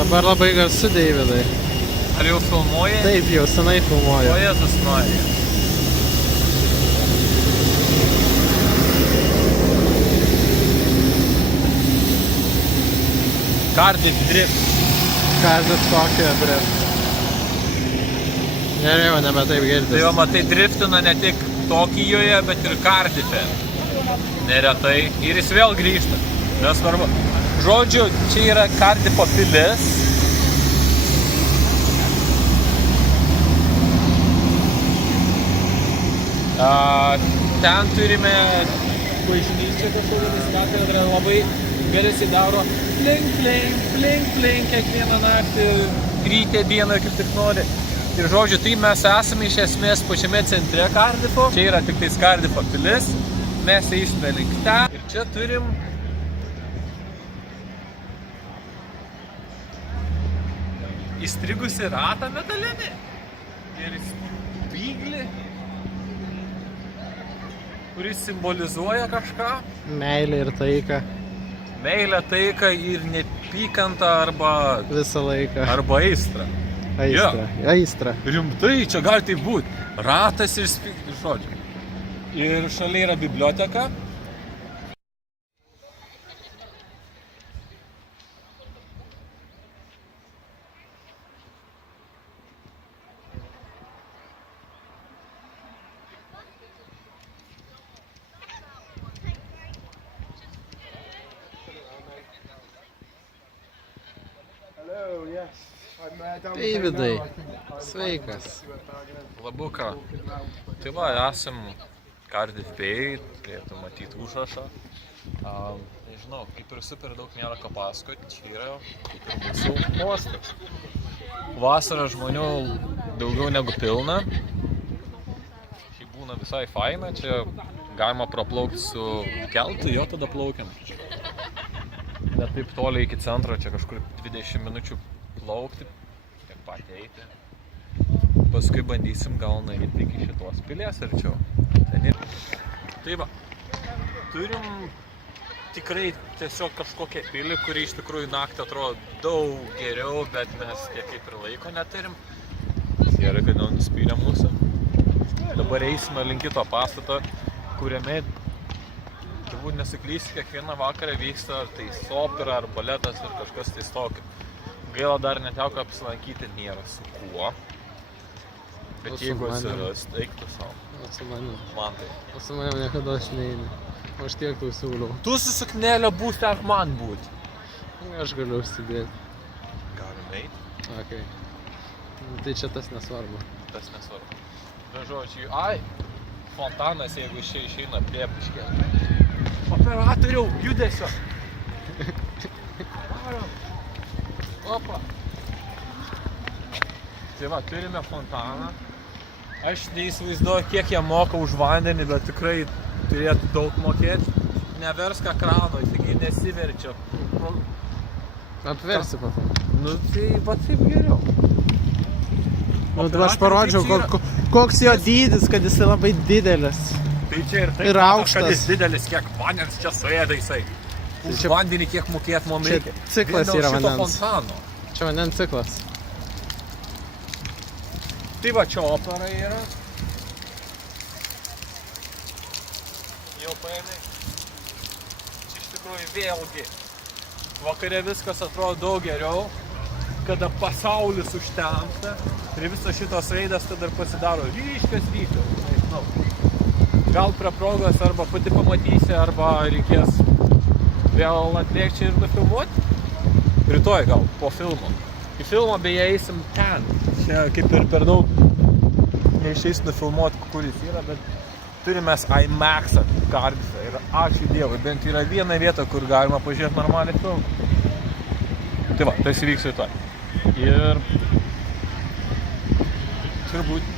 Dabar labai garsu, Deividai. Ar jau filmuoji? Taip, jau senai filmuoju. O Jėzus Marija. Cardiff Drift. Cardiff Tokio Drift. Gerai, nebe taip girdis. Tai va, matai, driftina ne tik Tokijoje, bet ir Cardiffe. Neretai. Ir jis vėl grįžta. Nesvarbu. Žodžiu, čia yra Cardiffo pilis. Ten turime bažnyčią kažkokią, yra labai garsiai daro plink, plink, plink, plink kiekvieną naktį, rytę, dieną, kaip tik nori. Ir žodžiu, tai mes esame iš esmės pačiame centre Cardiffo. Čia yra tik tais Cardiffo pilis. Mes eisime link ten. Ir čia turim įstrigusi ratą metalinį. Ir spyglį, kuris simbolizuoja kažką. Meilė ir taika. Meilę, taiką ir nepykantą arba... Visą laiką. Arba aistrą. Aistra. Yeah. Aistra. Rimtai, čia gali tai būti. Ratas ir spyglį, žodžiu. Ir šalia yra biblioteka. Deividai, sveikas. Labuka. Tai va, esam Cardiff Bay, turėtų matyti užrašą. Nežinau, kaip ir super daug nėra ką pasakoti, čia yra kaip ir mūsų uostas. Vasarą žmonių daugiau negu pilna. Šį būna visai faina, čia galima praplaukti su keltu, jo tada plaukiam. Bet taip toliai iki centro, čia kažkur 20 minučių plaukti, tiek patį eiti. Paskui bandysim gal nueiti iki šitos pilies arčiau. Tai va, turim tikrai tiesiog kažkokią pilį, kuri iš tikrųjų naktį atrodo daug geriau, bet mes tiek kaip ir laiko neturim. Gerai, kad nenuspylė mūsų. Dabar eisime link kito pastato, kuriame, turbūt nesiklysi, kiekvieną vakarą vyksta ar tai opera, ar baletas, ar kažkas tai tokio. Gaila dar neteko apsilankyti, nėra su kuo. Bet jeigu atsiras, eik tu savo. O su manim. Man tai. O su manim niekada aš neinu. O aš tiek tau siūliau. Tu su suknelė būsi, ar man būti? Aš galiu užsidėti. Galim eiti. Okay. Tai čia tas nesvarbu. Tas nesvarbu. Bet žodžiu, fontanas, jeigu iš čia išeina plėpiškė. Operatoriau, judesio. Opa. Tai va, turime fontaną. Aš neįsivaizduoju, kiek jie moka už vandenį, bet tikrai turėtų daug mokėti. Neverska krano, taigi nesiverčia. Apversi po to. Nu tai va taip geriau. Nu, aš parodžiau, koks jo dydis, kad jis labai didelis. Tai čia ir taip, ir aukštas. Kad jis didelis, kiek vandens čia suėda jisai. Už vandenį kiek mokėt mums reikia. Ciklas yra vandens. Fontano. Čia vandens ciklas. Tai va, čia opera yra. Jau paėmė. Čia iš tikrųjų vėlgi. Vakare viskas atrodo daug geriau. Kada pasaulis užtemsta. Ir visos šitos raidės tada pasidaro ryškios. Nežinau. Gal prie progos arba pati pamatysi, arba reikės vėl atlėkčiai ir nufilmuoti. Rytoj gal, po filmo. Į filmą beje eisim ten. Čia kaip ir per daug neišeis nufilmuoti, kur jis yra, bet turime IMAX-ą Cardiffe. Ir ačiū Dievui, bent yra viena vieta, kur galima pažiūrėti normaliai filmą. Tai va, tas įvyks rytoj. Ir turbūt